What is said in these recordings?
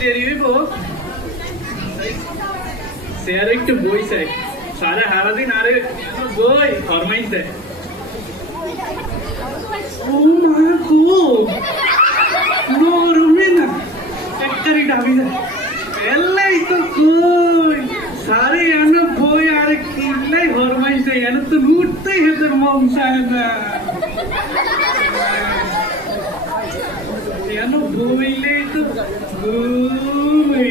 দেরি হইব সে আর একটু বই চাই সারা সারাদিন আরে বই ফরমাইশ দেয় ও মা গো নরমে না একটারি ডাবি দেয় এলাই তো কই সারে আনা বই আর কিলাই ফরমাইশ দেয় এনে তো লুটতেই হেতে মন চায় না এনে বইলেই তো বই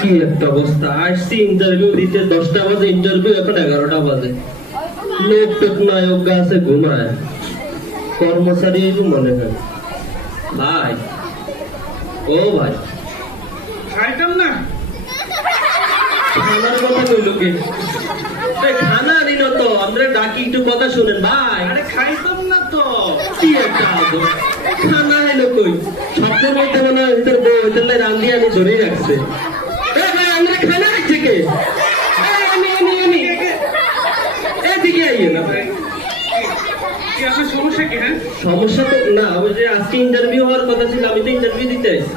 কি একটা অবস্থা আসছি ইন্টারভিউ দিতে 10টা বাজে ইন্টারভিউ এখন 11টা বাজে লোক টোক নাই অজ্ঞা আছে ঘুমায় কর্মচারী মনে হয় ভাই ও ভাই খাইতাম না খানার কথা কইলো কে খানা নিল তো আমরা ডাকি একটু কথা শুনেন ভাই আরে খাইতাম না তো কি একটা আদর খানা এলো কই স্বপ্নের মধ্যে মনে হয় ভিতর বউ হোটেলে রান্দি আমি ধরেই রাখছে ভাই আমরা খানা আছে কে আমি এদিকে আইয়ে না ভাই কি আপনার সমস্যা কি হ্যাঁ সমস্যা তো না ওই যে আজকে ইন্টারভিউ হওয়ার কথা ছিল আমি তো ইন্টারভিউ দিতে আইছি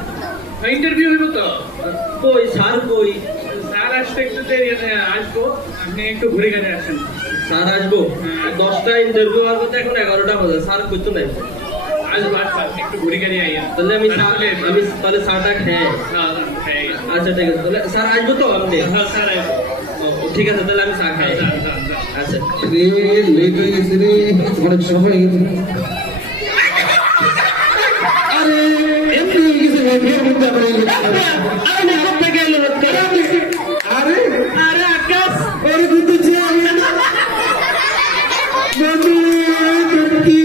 ইন্টারভিউ হইব তো কই স্যার কই স্যার আসতে একটু দেরি আসবো আপনি একটু ঘুরে গেলে আসেন স্যার আসবো 10টা ইন্টারভিউ হওয়ার কথা এখন 11টা বাজে স্যার কইতো নাই আসবো একটু ঘুরে গেলে আইয়া তাহলে আমি তাহলে চাটা খেয়ে আচ্ছা ঠিক আছে তাহলে স্যার আসবো তো আপনি স্যার ঠিক আছে তাহলে আমি চা খাই আচ্ছা লেট হয়ে গেছে রে অনেক সময় হয়ে গেছে আরে এমনি হয়ে গেছে লেটের মধ্যে আবার আরে না হাত থেকে এলো আরে আরে আকাশ ওরে দুটো ছে আমি বন্ধু কি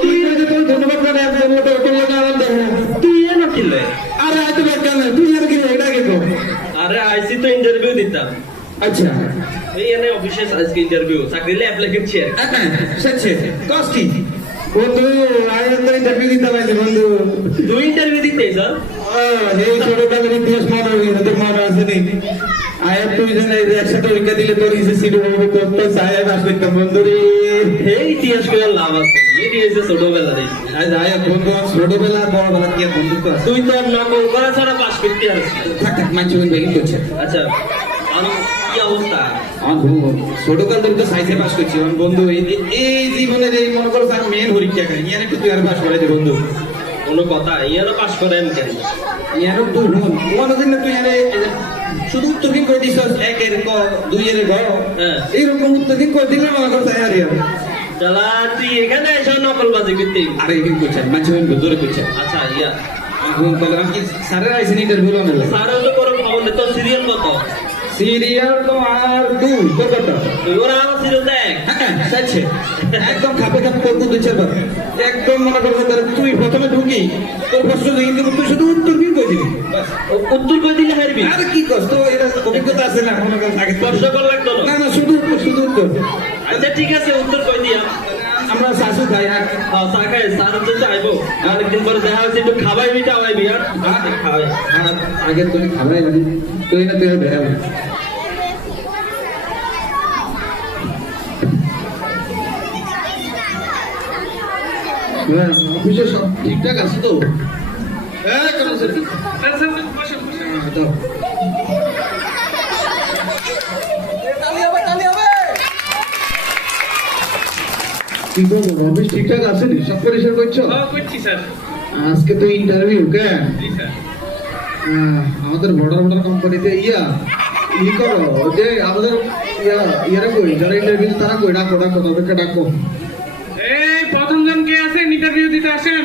কি করে তো ধন্যবাদ করে আমি মোটা হোটেল লাগালাম দেখো তুই এনো কিলে আরে আইতো বেকার না তুই আর কি এটা কে তো আরে আইসি তো ইন্টারভিউ দিতাম আচ্ছা এই এনে অফিসে আজকে ইন্টারভিউ চাকরিলে অ্যাপ্লাই করছি আর সচ্ছে কষ্টি বন্ধু আইতো ইন্টারভিউ দিতে পারছি বন্ধু তুই ইন্টারভিউ দিতে স্যার এই ছোটবেলার ইতিহাস মনে হয় তোর মনে আছে নি আয়া তুই জানা একসাথে পরীক্ষা দিলে তোর ইসে হবে তো সাহেব আসবে তো বন্ধু রে এই ইতিহাস করে লাভ আছে ইতিহাসে ছোটবেলা রে আজ আয়া বন্ধু ছোটবেলা বড়বেলা কি বন্ধুত্ব আছে তুই তো আর নকল করা ছাড়া পাস করতে পারছিস থাক থাক মানছি বন্ধু বেগিন করছে আচ্ছা আমি কি অবস্থা আমার ছোটকাল ধরে তো সাইজে পাস করছি আমার বন্ধু এই জীবনের এই মনে করো আমি মেন পরীক্ষা করি ইয়ার একটু তুই আর পাস করে দে বন্ধু কোনো কথা ইয়ারও পাস করেন কেন ইয়ার তুই মনে দিন তুই আরে শুধু উত্তর দিন করে দিস একের ক দুইয়ের গ হ্যাঁ এইরকম উত্তর দিন করে দিলে মনে করো তাই আর চালা তুই এখানে এসে নকলবাজি করতে আরে এখানে করছেন মাঝে মাঝে ধরে করছেন আচ্ছা ইয়া আমি কি স্যারের আইসেন ইন্টারভিউ না স্যারও তো কোনো খবর নেই তোর সিরিয়াল কত সিরিয়াল তো আর দুই কত ওরা আমার সিরিয়াল দেখ সাচ্ছে একদম খাপে খাপে করবো দুই চারবার একদম মনে করবো তুই প্রথমে ঢুকি তোর প্রশ্ন দেখি কিন্তু তুই শুধু উত্তর দিন কই দিবি উত্তর করে দিলে হারবি আরে কি কষ্ট এটা অভিজ্ঞতা আছে না মনে কর আগে কষ্ট কর লাগতো না না শুধু উত্তর আচ্ছা ঠিক আছে উত্তর কই দিয়া আমরা শাশু খাই আর চা খাই স্যার তো চাইবো অনেকদিন পরে দেখা হচ্ছে একটু খাবাই মিটা হওয়াইবি আর খাওয়াই আগে তুই খাবাই না তুই না তুই বেড়া অফিসে সব ঠিকঠাক আছে তো হ্যাঁ কেন স্যার স্যার স্যার বসেন বসেন কি বলবো অফিস ঠিকঠাক আছে নি সব পরিষ্কার করছো করছি স্যার আজকে তো ইন্টারভিউ কেন জি স্যার আমাদের বড় কোম্পানিতে ই করো যে আমাদের ইয়ারা কই যারা ইন্টারভিউ তারা কই ডাকো তাদেরকে ডাকো এই প্রথম জন কে আছেন ইন্টারভিউ দিতে আসেন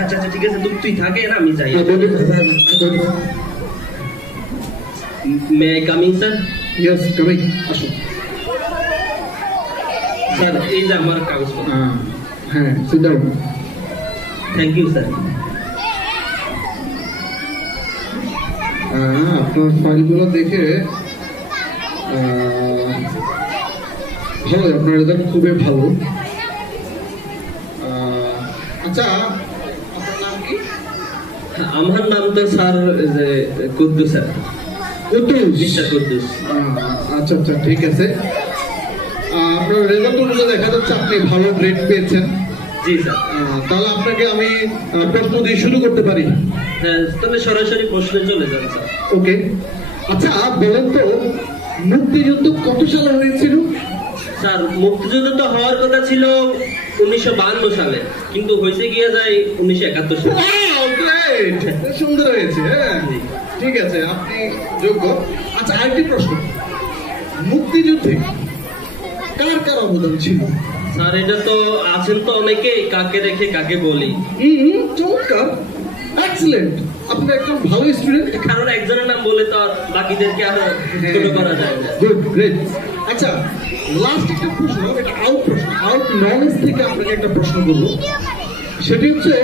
আচ্ছা আচ্ছা ঠিক আছে তুই থাকে না আমি যাই may coming sir yes coming আসো স্যার এই যে আমার কাগজপত্র হ্যাঁ sit down thank you sir আপনার ফাইলগুলো দেখে ভালো আপনার রেজাল্ট খুবই ভালো আচ্ছা আমার নাম তো স্যার যে কুদ্দুস স্যার, কুদ্দুস মিস্টার কুদ্দুস। আচ্ছা আচ্ছা ঠিক আছে। আপনার রেজাল্ট অনুযায়ী দেখা যাচ্ছে আপনি ভালো গ্রেড পেয়েছেন। জি স্যার। তাহলে আপনাকে আমি প্রশ্ন দিয়ে শুরু করতে পারি। হ্যাঁ, তাহলে সরাসরি প্রশ্নে চলে যান স্যার। ওকে, আচ্ছা বলেন তো মুক্তিযুদ্ধ কত সালে হয়েছিল? স্যার, মুক্তিযুদ্ধ তো হওয়ার কথা ছিল 1952 সালে, কিন্তু হয়েছে গিয়ে যায় 1971 সালে। Wow, great! সুন্দর হয়েছে, হ্যাঁ জি। ঠিক আছে, আপনি যোগ্য। আচ্ছা আরেকটি প্রশ্ন, মুক্তিযুদ্ধে কার কার অবদান ছিল? স্যার, এটা তো আছেন তো অনেকেই, কাকে রেখে কাকে বলি। চমৎকার, এক্সেলেন্ট, আপনি একদম ভালো স্টুডেন্ট। কারণ একজনের নাম বলে তো আর বাকিদেরকে আরো ছোট করা যায় না। Good, great. আচ্ছা লাস্ট একটা প্রশ্ন, এটা আউট নলেজ থেকে আপনাকে একটা প্রশ্ন করবো। সেটি হচ্ছে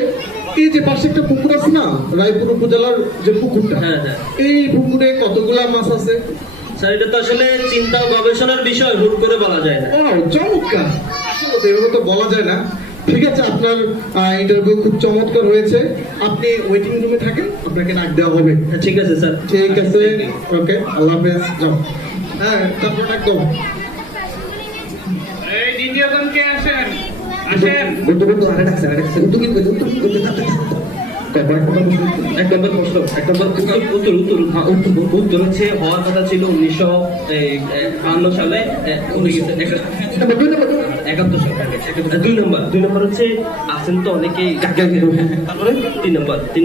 এই যে পাশে একটা পুকুর আছে না, রায়পুর উপজেলার যে পুকুরটা, হ্যাঁ, হ্যাঁ। এই পুকুরে কতগুলা মাছ আছে? স্যার, এটা তো আসলে চিন্তা ও গবেষণার বিষয়, হুট করে বলা যায় না। ও চমৎকার, আসলে তো এভাবে তো বলা যায় না। ঠিক আছে, আপনার ইন্টারভিউ খুব চমৎকার হয়েছে। আপনি ওয়েটিং রুমে থাকেন, আপনাকে ডাক দেওয়া হবে। হ্যাঁ, ঠিক আছে স্যার। ঠিক আছে, ওকে, আল্লাহ হাফেজ, যাও। হ্যাঁ, তারপর ডাক দাও। এই দ্বিতীয়জন কে আসেন? আসেন। এক নম্বর প্রশ্ন, এক নম্বর উত্তর হচ্ছে হওয়ার কথা ছিল 1952 সালে, 71 সালে। 2 নম্বর হচ্ছে আছেন তো অনেকেই, তারপরে 3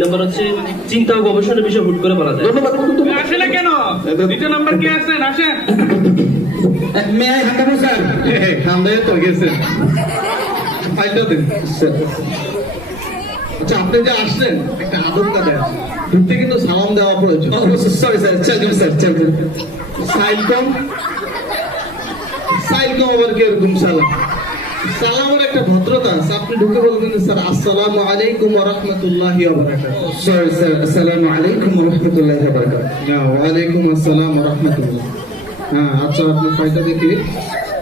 নম্বর হচ্ছে চিন্তা ও গবেষণার বিষয় হুট করে বলা যায়। আসলে কেন? দ্বিতীয় নাম্বার কে আসেন? আসেন। আমরা তো গেছেন ফাইলটা দেন। আচ্ছা আপনি যে আসলেন একটা আদব কাদা আছে, ঢুকতে কিন্তু সালাম দেওয়া প্রয়োজন। সরি স্যার, সাইলকম আবার কি এরকম সালাম? সালামের একটা ভদ্রতা আছে, আপনি ঢুকে বলবেন স্যার আসসালামু আলাইকুম ওয়া রাহমাতুল্লাহি ওয়া বারাকাতুহু। সরি স্যার, আসসালামু আলাইকুম ওয়া রাহমাতুল্লাহি ওয়া বারাকাতুহু। ওয়া আলাইকুম আসসালাম ওয়া রাহমাতুল্লাহ। হ্যাঁ আচ্ছা, আপনি ফাইলটা দেখি।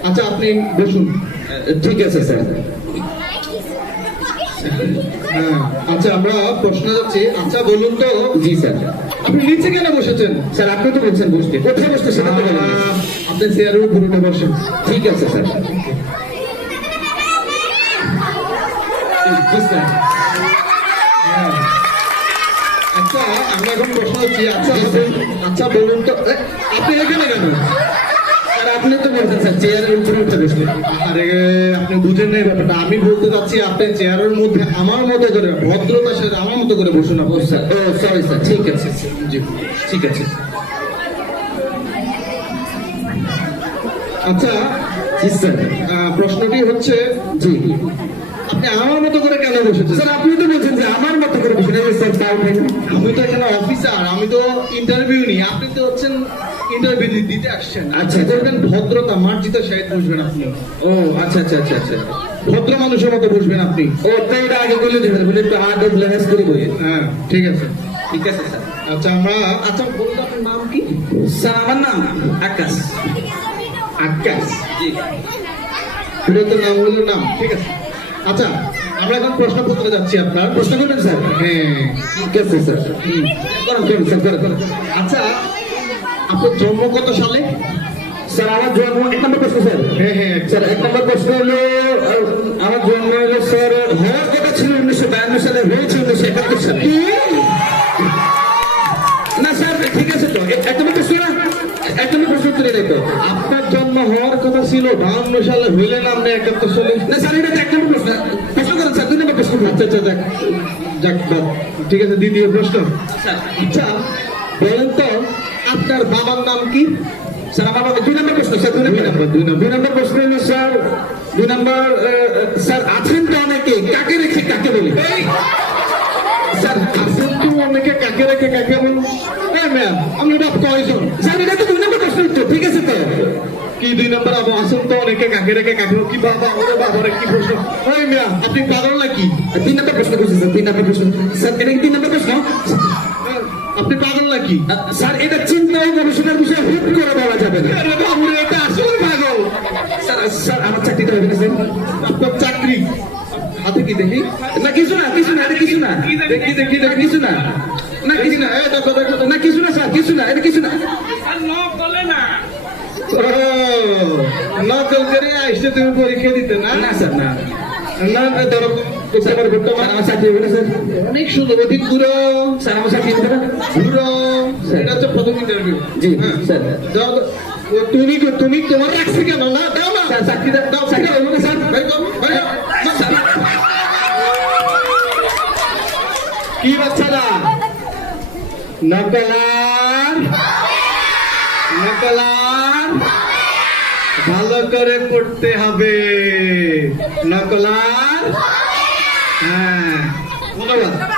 আচ্ছা আপনি বসুন। ঠিক আছে স্যার। হ্যাঁ আচ্ছা, আমরা প্রশ্ন যাচ্ছি। আচ্ছা বলুন তো, জি স্যার। আপনি নিচে কেন বসেছেন? স্যার, আপনি তো বলছেন বসতে, কোথায় বসতে সেটা তো বলেন। আপনি চেয়ারের উপরে উঠে বসেন। ঠিক আছে স্যার। হ্যাঁ। আচ্ছা আমরা এখন প্রশ্ন হচ্ছি। আচ্ছা বলুন তো, আপনি এখানে কেন? স্যার, আপনি তো বলছেন স্যার চেয়ারের উপরে উঠে বসতে। আরে আপনি বুঝেন না এই ব্যাপারটা। আমি বলতে চাচ্ছি আপনি চেয়ারের মধ্যে আমার মতো করে ভদ্রতার সাথে আমার মতো করে বসুন। আপনি স্যার, ও সরি স্যার, ঠিক আছে জি ঠিক আছে। আচ্ছা জি স্যার। প্রশ্নটি হচ্ছে, জি আপনি আমার মতো করে কেন বসেছেন? স্যার, আপনি তো বলছেন যে আমার মতো করে বসে স্যার, তাও ভাই আমি তো এখানে অফিসার, আমি তো ইন্টারভিউ নিই, আপনি তো হচ্ছেন ইন্টারভিউ দিতে আসছেন। আচ্ছা। করবেন ভদ্রতা, মার্জিত সাহিত্য বসবেন আপনি। ও আচ্ছা আচ্ছা আচ্ছা আচ্ছা। ভদ্র মানুষের মতো বসবেন আপনি। ও তো এটা আগে বলে দেবেন, বলে একটু আদব লেহাজ করে বলি। হ্যাঁ ঠিক আছে। ঠিক আছে স্যার। আচ্ছা আমরা, আচ্ছা বলুন তো আপনার নাম কি? স্যার, আমার নাম আকাশ। আকাশ, জি। পুরাতন নাম হলো নাম, ঠিক আছে। আচ্ছা আমরা এখন প্রশ্নপত্রে যাচ্ছি। আপনার প্রশ্ন করবেন স্যার? হ্যাঁ ঠিক আছে স্যার। করুন স্যার, করুন। আচ্ছা আপনার জন্ম কত সালে? স্যার, আমার জন্ম, 1 নম্বর প্রশ্ন স্যার। হ্যাঁ স্যার, 1 নম্বর প্রশ্ন হলো আমার জন্ম হলো স্যার হওয়ার কথা ছিল 1952 সালে, হয়েছে 1971 সালে। না স্যার, ঠিক আছে তো, 1 নম্বর প্রশ্ন না, 1 নম্বর প্রশ্ন তুলে নেই তো। আপনার জন্ম হওয়ার কথা ছিল 52 সালে, হইলেন আপনি 71 সালে। না স্যার, এটা 1 নম্বর প্রশ্ন। প্রশ্ন করেন স্যার, 2 নম্বর প্রশ্ন। আচ্ছা আচ্ছা যাক যাক বাদ। ঠিক আছে, দ্বিতীয় প্রশ্ন। স্যার, আচ্ছা বলেন তো আপনার বাবার নাম কি? স্যার আমার 2 নম্বর প্রশ্ন স্যার। 2 নম্বর প্রশ্ন হলো স্যার, 2 নম্বর স্যার আছেন তো অনেকে, কাকে রেখে কাকে বলি? স্যার আছেন তো অনেকে, কাকে রেখে কাকে বলুন? হ্যাঁ ম্যাম, আমরা এটা কয়জন? স্যার, এটা তো 2 নম্বর প্রশ্ন উত্তর, ঠিক আছে তো? কি 2 নম্বর? আছেন তো অনেকে, কাকে রেখে কাকে বলুন? কি বাবা, ওরে বাবারে কি প্রশ্ন! ওই ম্যাম আপনি পাগল নাকি? 3 নম্বর প্রশ্ন করছি স্যার, 3 নম্বর প্রশ্ন। স্যার, এটা কি 3 নম্বর প্রশ্ন? আপনি পাগল নাকি? স্যার, এটা চিন্তা ও গবেষণার বিষয়, হুট করে বলা যাবে না। আরে বাবুরে, এটা আসলে পাগল। স্যার, স্যার আমার চাকরিটা হবে না স্যার। আপনার চাকরি হাতে কি দেখি? না কিছু না, কিছু না, এটা কিছু না। কি দেখি দেখি দেখি কিছু না না কিছু না এই দেখো দেখো না কিছু না স্যার কিছু না এটা কিছু না আর নকলে না নকল করে আসছে তুমি পরীক্ষা দিতে না না স্যার না না ধরো স্যার ভুট্টা আমার সাথে হবে না স্যার অনেক সুন্দর অধিক ঘুরো স্যার আমার সাথে হবে না ঘুরো এটা হচ্ছে প্রথম ইন্টারভিউ জি স্যার দাও তুমি তুমি তোমার রাখছি কেন না দাও না স্যার চাকরি দাও চাকরি হবে না স্যার ভাই দাও ভাই দাও কি বাচ্চারা নকলার নকলার ভালো করে পড়তে হবে নকলার হ্যাঁ ধন্যবাদ